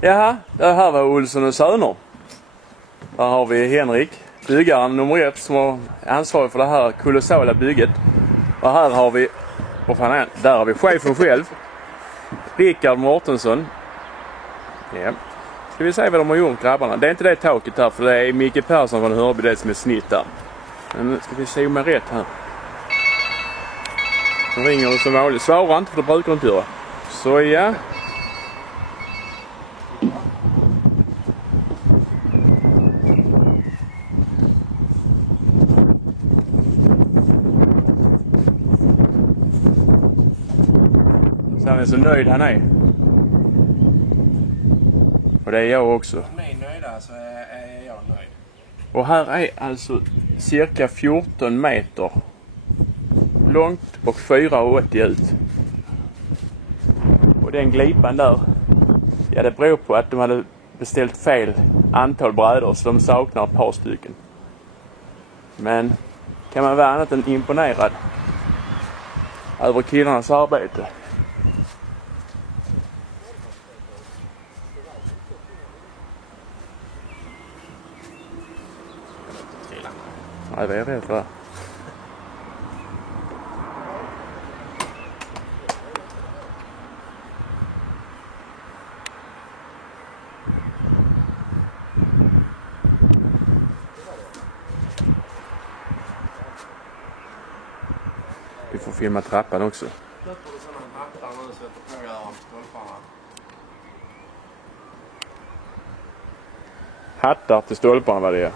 Jaha, det här var Olsson och Söner. Där har vi Henrik, byggaren nummer 1 som har ansvarig för det här kolossala bygget. Och här har vi, där har vi chefen själv, Rickard Mårtensson. Ja. Ska vi se vad de har gjort, grabbarna. Det är inte det taket här, för det är Micke Persson från Hörby, det som är snitt där. Men nu ska vi se om jag är rätt här. Så ringer du som vanligt. Svara inte, för det brukar du inte göra. Så ja. Så han är så nöjd han är. Och det är jag också. Med nöjda så är jag nöjd. Och här är alltså cirka 14 meter långt och 4,80 ut. Och den glipan där, ja, det beror på att de hade beställt fel antal brädor, så de saknar ett par stycken. Men kan man vara annat än imponerad över killarnas arbete. Ja, det är rätt för det. Vi får filma trappan också. Köper du sådana hattar nu så sätter på göra stolparna? Hattar till stolparna var det.